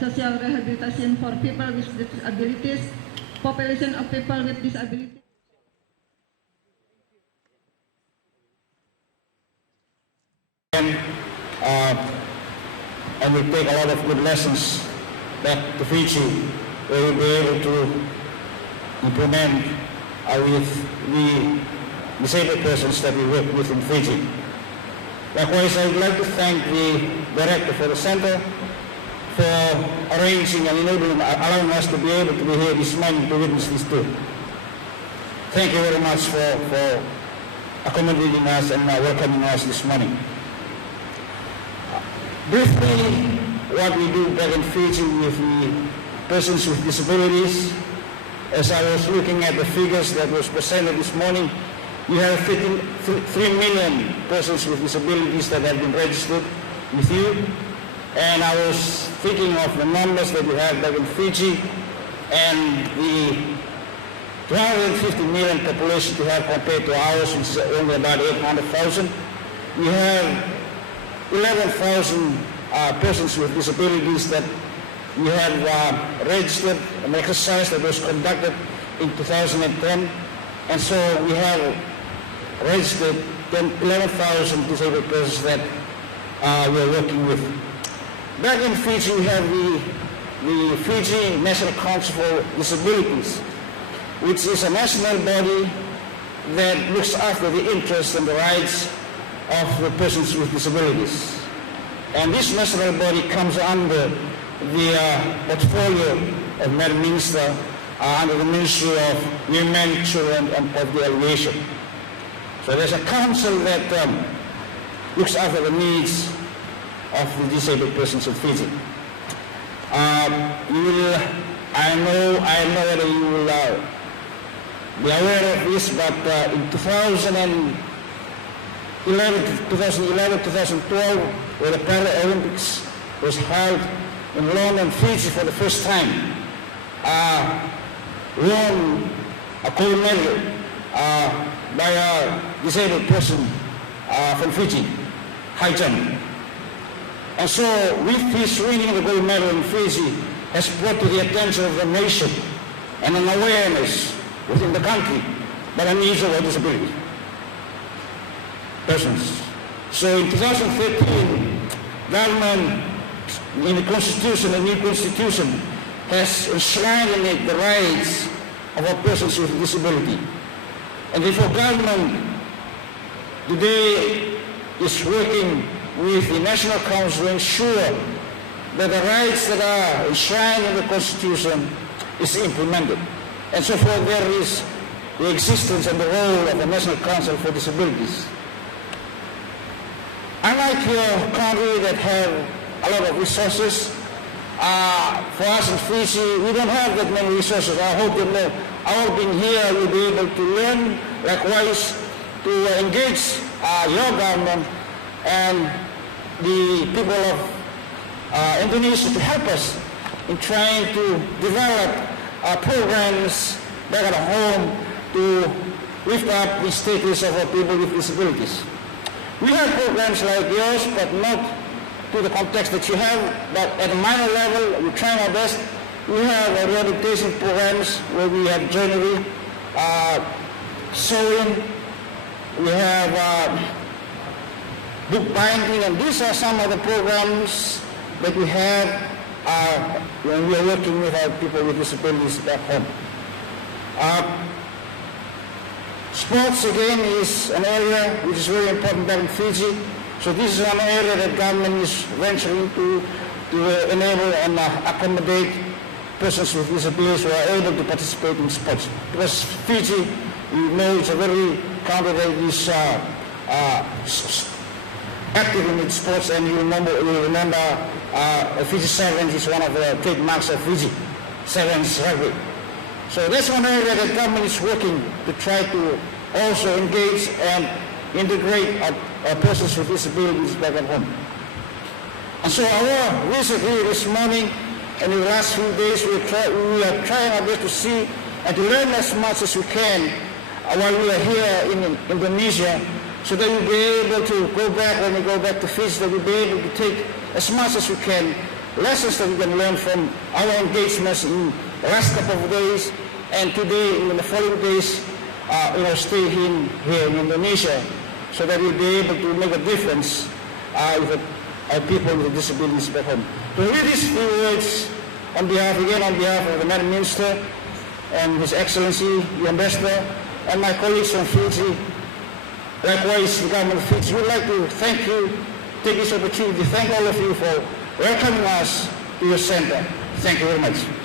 social rehabilitation for people with disabilities, population of people with disabilities. And we take a lot of good lessons back to Fiji, where we'll be able to implement with the disabled persons that we work with in Fiji. Likewise, I would like to thank the director for the center for arranging and enabling, allowing us to be able to be here this morning to witness this too. Thank you very much for accommodating us and welcoming us this morning. Briefly, what we do back in Fiji with the persons with disabilities, as I was looking at the figures that was presented this morning, we have 3 million persons with disabilities that have been registered with you. And I was thinking of the numbers that we have back in Fiji and the 250 million population we have compared to ours, which is only about 800,000. We have 11,000 persons with disabilities that we have registered, an exercise that was conducted in 2010. And so we have registered 11,000 disabled persons that we are working with. Back in Fiji, we have the Fiji National Council for Disabilities, which is a national body that looks after the interests and the rights of the persons with disabilities. And this national body comes under the portfolio of Madam Minister under the Ministry of Women, Children and Poverty Alleviation. So there's a council that looks after the needs of the disabled persons of Fiji. I know whether you will be aware of this, but in 2011, 2012, where the Paralympics was held in London, Fiji for the first time, won a gold medal by a disabled person from Fiji, high jump. And so with his winning the gold medal in Fiji has brought to the attention of the nation and an awareness within the country by the needs of disability persons. So in 2013, government in the constitution, the new constitution, has enshrined in it the rights of our persons with disability. And therefore government today is working with the National Council to ensure that the rights that are enshrined in the Constitution is implemented. And so forth, there is the existence and the role of the National Council for Disabilities. Unlike your country that have a lot of resources, for us in Fiji, we don't have that many resources. I hope that our being here will be able to learn, likewise, to engage your government and the people of Indonesia to help us in trying to develop programs back at home to lift up the status of our people with disabilities. We have programs like yours, but not to the context that you have, but at a minor level, we're trying our best. We have rehabilitation programs where we have joinery, sewing, we have book binding, and these are some of the programs that we have when we are working with our people with disabilities back home. Sports, again, is an area which is very important back in Fiji. So this is an area that government is venturing to enable and accommodate persons with disabilities who are able to participate in sports. Because Fiji, you know, it's a very country that is active in its sports, and you remember Fiji Sevens is one of the trademarks of Fiji, Sevens rugby. So that's one area that government is working to try to also engage and integrate our persons with disabilities back at home. And so our visit here this morning and in the last few days, we are trying our best to see and to learn as much as we can while we are here in Indonesia, so that we'll be able to go back, when we go back to Fiji, that we'll be able to take as much as we can lessons that we can learn from our engagements in the last couple of days and today and in the following days in our stay here in Indonesia, so that we'll be able to make a difference with our people with disabilities back home. To read these few words on behalf of the Madam Minister and His Excellency, the Ambassador, and my colleagues from Fiji, likewise the government of Fiji, we'd like to thank you, take this opportunity to thank all of you for welcoming us to your center. Thank you very much.